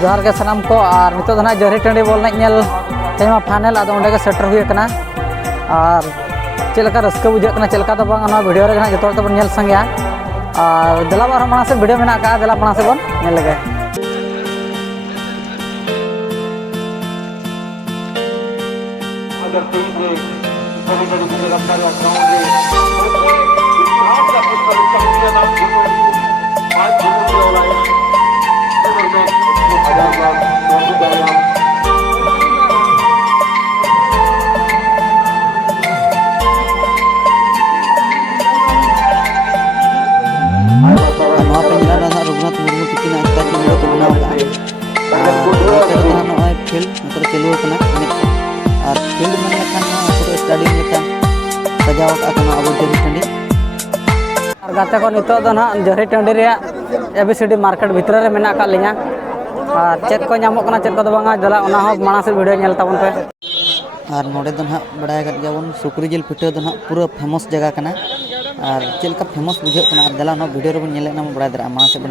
जोहार के सनाम को और नितो दना जरी टंडी बोल नेल तेमा फाइनल आदो ओंडे के सेटर हुई कना और चेलका रस्का बुझे कना चेलका तो बांग ना वीडियो रे कना जतो तो बन नेल संगया और दला बार माना से वीडियो मेना का दला माना से बन नेल लगे अगर टीम रे बड़ी बड़ी विजय अपना ग्राउंड रे हाथ का पुष्प चमकिया ना आज जीवन में होला है अगर मैं हजार बार बहुत गया नवा पेंगला राधा रघुनाथ मुर्मू तिकिन आस्ता वीडियो को बनाव का फील्ड मतलब चलू कना और फील्ड में लेखान पूरा स्टेडियम लेखा सजाव का अब जरी टंडी और गाते को नितो दो ना जरी टंडी रे एबीसीडी मार्केट भीतर रे मेना का लिया और चेक को नामो कना चेक को दो बांगा दला ओना हो माना से वीडियो नेल ताबन पे और नोडे दो ना बड़ाय गत गबन सुक्री जिल पिठो दो ना पूरा फेमस जगह कना और चेलका फेमस बुझे कना और दला नो वीडियो रे बन नेले ना बड़ाय दरा माना से बन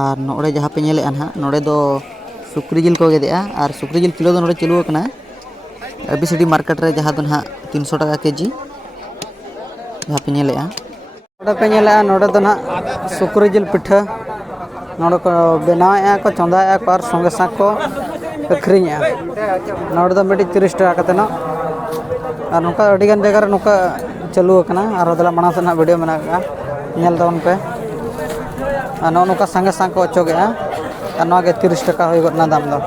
और नोड़े जहाँ पे नेले ना नोड़े दो सुक्री जिल को गेदेआ और सुक्री जिल किलो दो नोड़े चलू कना एबीसीडी मार्केट रे जहाँ दो ना 300 टाका केजी जहाँ पे नेले नोड़े पे नेले नोड़े दो ना सुक्री जिल पिठा नोड़े को बनाए को चंदाए को और संगे साथ को अखरीने नोड़े दो मिडी 30 टाका कते ना और नुका अडिगन जगह रे नुका चलू कना और दला माना से ना वीडियो मेना का नेल तावन पे नौका संगे संग को अचोगे और नौगे 30 टाका हो गना दाम दो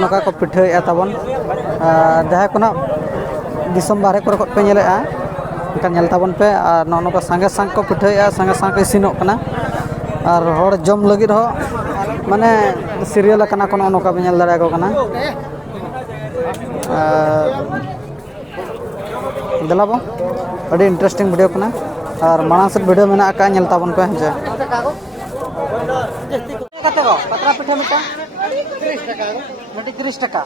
नौका को पिठा तबन जहाँ को दिसम बारे को पे नेले नेल तबन पे और नौका संगे संग को पिठा संगे संग इसिनो कना और हर जम लगी हो माने सीरियल कना कोनो नोका पे नेल दाड़ा को कना दलाबो अड़ी इंटरेस्टिंग वीडियो कना और माना से वीडियो मेना का नेल ताबन पे जे कते को पतरा पिठा मिटा 30 टाका मिटी 30 टाका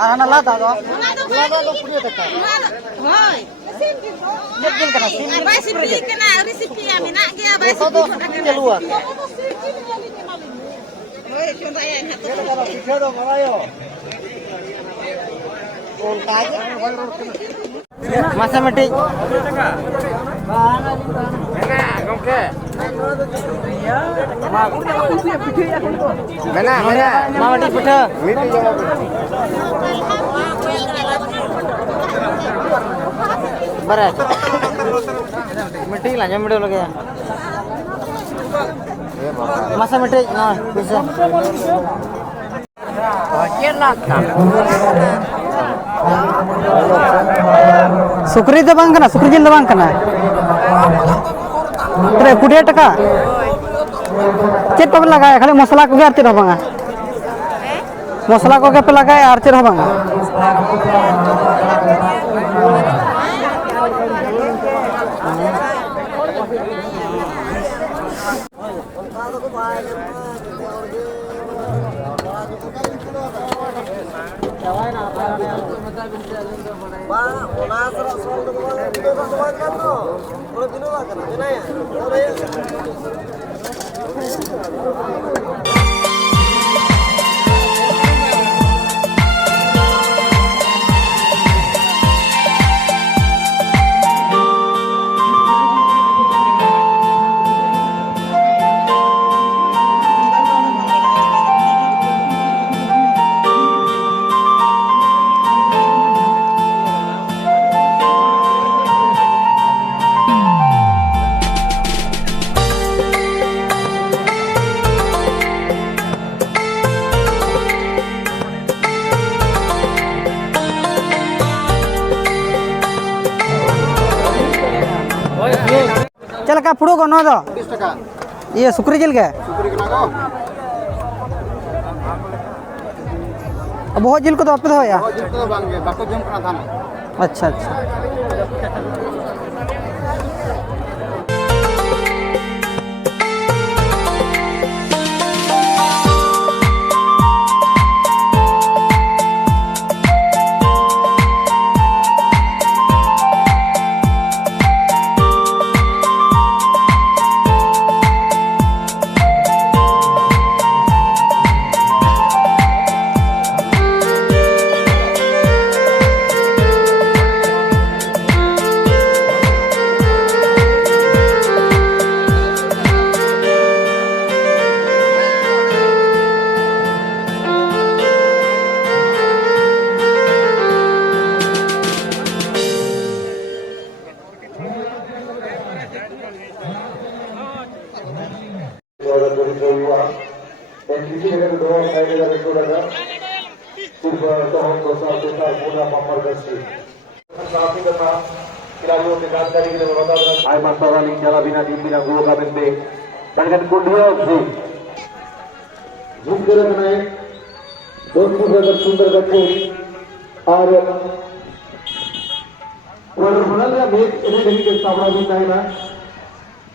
आ ना लादा दो लादा लो 20 टाका हाय लेकिन कना सिम बाई कना रेसिपी मेना गया बाई सिम चलुआ masa medik mana medik pita berat medik lah jam video lagi masa medik nah bisa Sukri तो बांग कना सुक्री जिल बांग कना तेरे 20 टाका चेक पे लगाए खाली मसला को आरती बांगा मसला को पे लगाए आरती बांगा টাকা পুরো গো নয় 20 টাকা ইয়ে শুকরি জিল কে সুপুরি কেনা গো বহু জিল কো তো আপে হয় ও জিনিস তো বাংগে বাকো জম কেনা থানা আচ্ছা আচ্ছা Ay masalah ni jalan bina di bina gua kamen be. Jangan kuliah sih. Zumbera kena दोस्तों से अगर सुंदर बच्चे और प्रोफेशनल या मेज इन्हें नहीं के सामना भी नहीं ना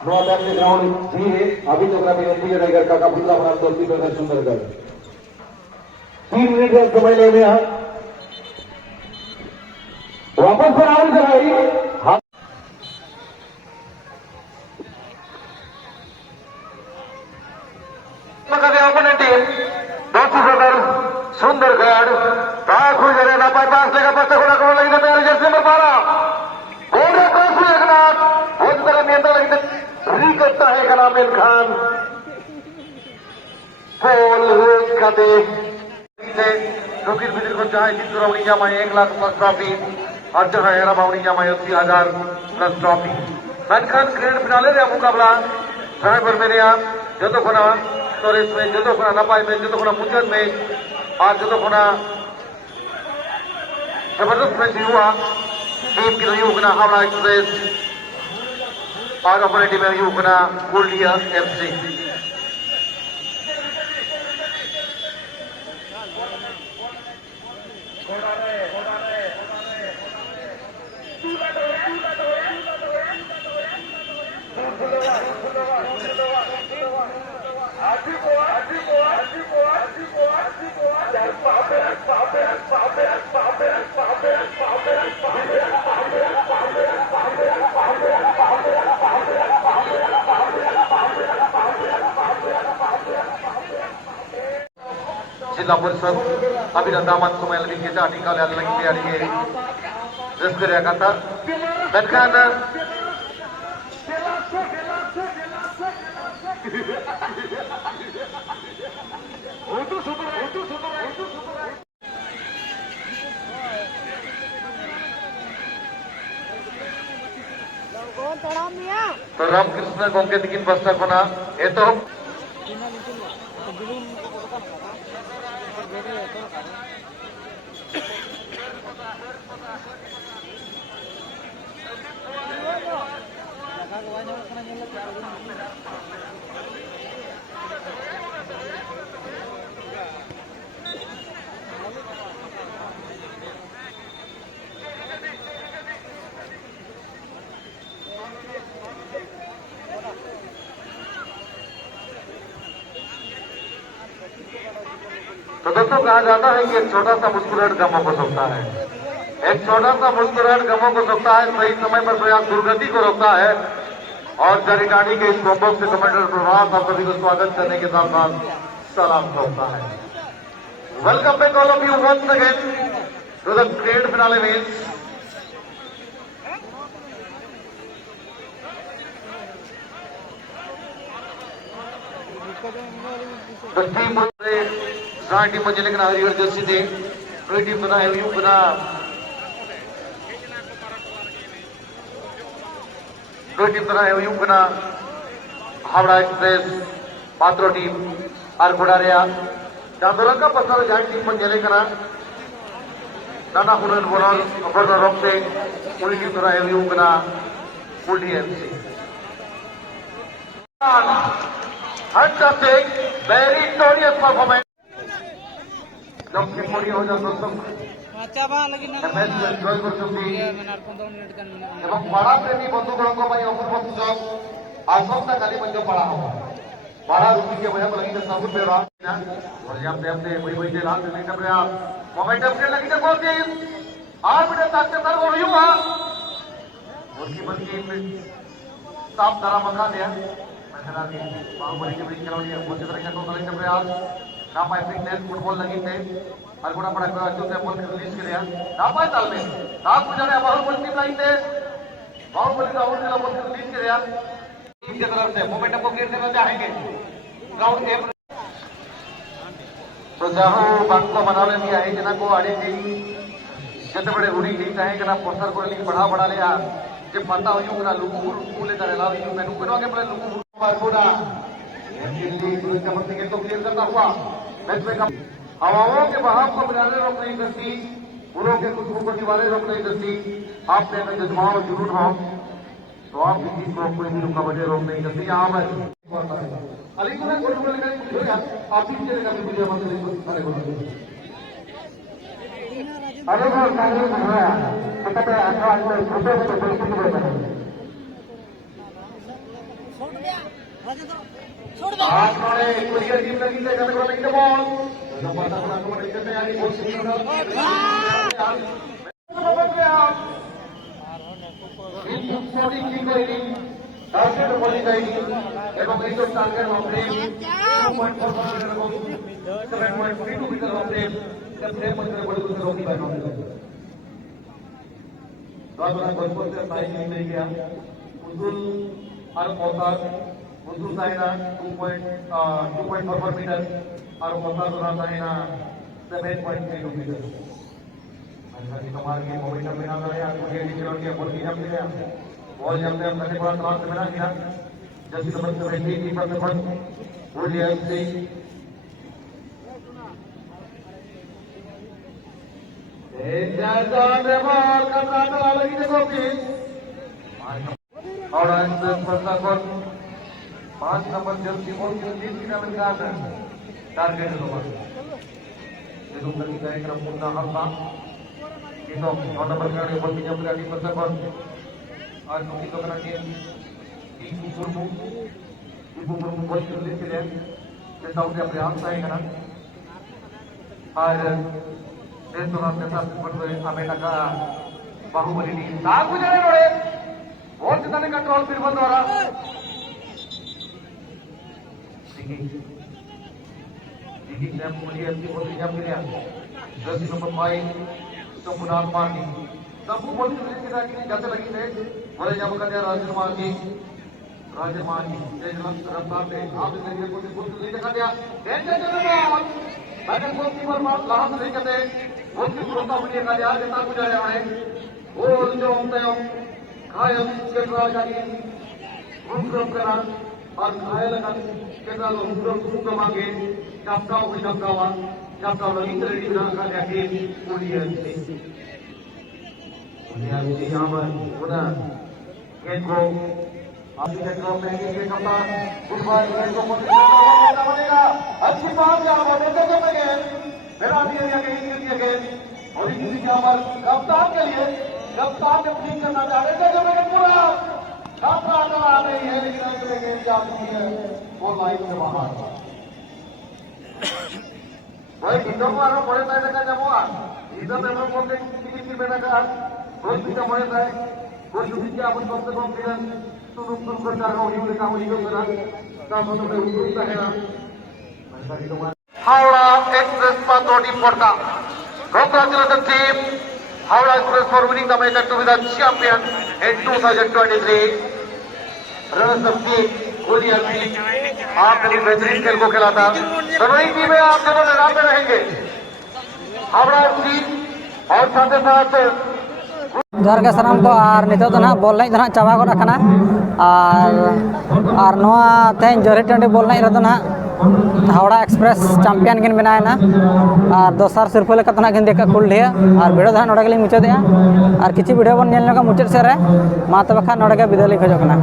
नो अटैक ने ग्राउंड जी है अभी तो कभी नहीं है नगर का कबूला बना दोस्ती पे सुंदर कर 3 मिनट का समय लेने हैं वापस बनाओ भाई opponent team दोस्तों से अगर सुंदर खिलाड़ी कहा खुश रहे ना पाए पास लेगा पास खोला खोला लगी तो जैसे नंबर 12 बोल रहे पास लेगा बहुत तरह नियंत्रण लगी री करता है कलामिल खान बोल रेस का दे जोकिर बिजल को चाहे जितने राउंडी जामा 1 लाख प्लस ट्रॉफी और जहां हेरा बाउंडी जामा 80,000 प्लस ट्रॉफी मैनखान ग्रैंड फिनाले रे मुकाबला ड्राइवर मेरे यहाँ जो तो खुना स्टोरेज में जो तो खुना नपाई में जो तो खुना मुचन में और जो तो खुना जबरदस्त मैच हुआ टीम की यू खुना हावड़ा एक्सप्रेस और अपने टीम में यू खुना गोल्डिया एफसी जिला परिषद अभिनंदन सुमेल विजेता निकाले लगी तैयारी रस कर था मैनखान तो रामकृष्ण गोंके दिकिन बस्ता कोना ये तो तो दोस्तों कहा जाता है कि एक छोटा सा मुस्कुराहट गमों को सोखता है एक छोटा सा मुस्कुराहट गमों को सोखता है सही समय पर प्रयास दुर्गति को रोकता है और जरिगाड़ी के इस बम्बम से कमांडर प्रभास आप सभी को स्वागत करने के साथ साथ सलाम ठोकता है welcome back all of you once again to the grand finale match The team जहाँ टीम मुझे लेकिन हरिहर जोशी थे कोई टीम बना है यू बना कोई टीम बना है यू बना हावड़ा एक्सप्रेस पात्रो टीम और घोड़ारिया चांदोलन का पसंद जहाँ टीम मुझे लेकर नाना हुनर बोलर अपर रोक से पूरी टीम बना है यू बना पूरी MC Fantastic, very glorious performance. লক্ষ্মীপুরি হয়ে দর্শক ম্যাচ জয় করছেন এবং পাড়া প্রেমী বন্ধুগণଙ୍କ ପାଇଁ ଅପୂର୍ବ ସୁଯୋଗ ଆସନ୍ତାକାଲି ମଧ୍ୟ ପାଳା ହେବ पाड़ा रुकी के वजह लगी सबूत पे रहा ना और जब पे अपने वही वही लाल देने का प्रयास मोमेंटम से लगी तो कोशिश आप बेटा ताकत कर वो यूं हां उनकी बल्कि साफ धारा मका दिया मैंने कि बाहुबली के बीच खिलाड़ी है वो तरह का प्रयास ना पाए फिटनेस फुटबॉल लगी थे और बड़ा बड़ा जो से बॉल रिलीज किया ना पाए ताल में ना गुजरे बाहुबली की लाइन थे बाहुबली का और बॉल रिलीज किया टीम की तरफ से मोमेंटम को क्लियर करना चाहेंगे ग्राउंड के तो जहां बात को बनाने दिया है जना को आड़े थी जते बड़े उड़ी थी चाहे जना पोस्टर को लिख बढ़ा ले यार जे पता हो यूं ना लोगों को ले करे लाव यूं मैंने को के पहले लोगों को छोड़ा दिल्ली पुलिस का मत के तो क्लियर करता हुआ मैच में हवाओं के बहाव को बनाने रोक नहीं करती उड़ों के खुशबू को दीवारें रोक नहीं करती आपने अगर जज्बाओं जुनून हो तो आप किसी को कोई भी रुका वजह रोक नहीं करती यहाँ पर अली को गोल गोल का होगा आप ही चलेगा कि मुझे मत अरे बोल अरे वो कांग्रेस है पता है आकाश में छोटे छोटे बच्चे को बोलता है छोड़ दो आज मारे कोरिया टीम लगी है गलत को लेके बॉल जब पता बड़ा को लेके में आगे बहुत सुंदर छोटी की करेगी टारगेट बोली जाएगी এবং এই তো টার্গেট হবে 2.4 এরকম 7.32 মিটার হবে এটা ফ্রেম মধ্যে বড় করে রোকি বাই হবে দাদা গল্পতে সাইজ নিয়ে গিয়া উজুল আর পতার উজুল সাইনা 2.44 মিটার আর পতার সাইনা 7.32 মিটার अच्छा जी कमाल की मोमेंटम बिना करे आपको ये खिलाड़ी के बॉल की जंप लिया बॉल जंप पे अपने बड़ा त्रास से बना किया जल्दी नंबर 70 की पर बॉल लिया से जाजा ने बॉल का काटा लगी देखो कि और अंत स्पर्धा को 5 नंबर जल्दी बॉल की लीड की नंबर का टारगेट नंबर ये दूसरा की कार्यक्रम पूर्ण हल्का itu 9 nomor kali bol pinjam dari Persebaya और नौकी तो करा के इबू पुरमु बॉल रिलीज के लिए जैसा उनका प्रयास आएगा ना और देश तुरंत के साथ बढ़ रहे अमेरिका का बाहुबली टीम साथ गुजरे बड़े बॉल जिताने कंट्रोल फिर बंद हो रहा देखिए जब मुझे अपनी बॉल जब मिला 10 नंबर 5 तो पुनार मार्गी सब बोल के जाते लगी थे बोले जब कहते राजमार्गी तेज रफ्तार से आप इसलिए कुछ नहीं दिखा दिया अगर कोई कीपर लाहत नहीं कहते वो की पुरता मुझे का दिया जैसा गुजरे आए वो जो होते हो घायल के जाके घूम करा और घायल के घूम मांगे चपकाओ को चपकावा जब लगी रेडी बना का जाके पूरी है यहाँ पर पुनः गेंद को अभी तक पहले के कप्तान फुटबॉल गेंद को बनेगा अच्छी बात यहाँ पर देखो तो गेंद मेरा दिया गया गेंद और इसी यहाँ पर कप्तान के लिए कप्तान ने फील्ड करना चाह रहे थे पूरा कप्तान आ रही है लेकिन गेंद जाती है वो लाइन से बाहर वही हिंदू मारो बड़े पैसे का जमुआ इधर में बोलते किसी बेटा का कोई भी का बड़े पैसे कोई भी क्या अपन सबसे कॉन्फिडेंस तुम कर रहा हो ये काम ही करा का मतलब है उनका है ना हावड़ा एक्सप्रेस पातोटी पड़ता congratulations team Howrah Express for winning the match to be the champion in 2023 runners up team गोलियां आपने बेहतरीन खेल को खेला था दोनों ही टीमें आप दोनों मैदान में रहेंगे हावड़ा एफसी और साथ ही साथ जोहार के सानाम को और नितो तो ना बॉल नहीं ना चाबा को रखना और नोआ तेन जोरी टंडी बॉल नहीं रहता ना हावड़ा एक्सप्रेस चैंपियन किन बनाए ना और दोसर सिरफल का तना किन देखा कुल ढिया और वीडियो धा नोड़ा के लिए मुचाद और किसी वीडियो बन नेल का मुचाद से रे मा तब खा नोड़ा के विदाई खोजना।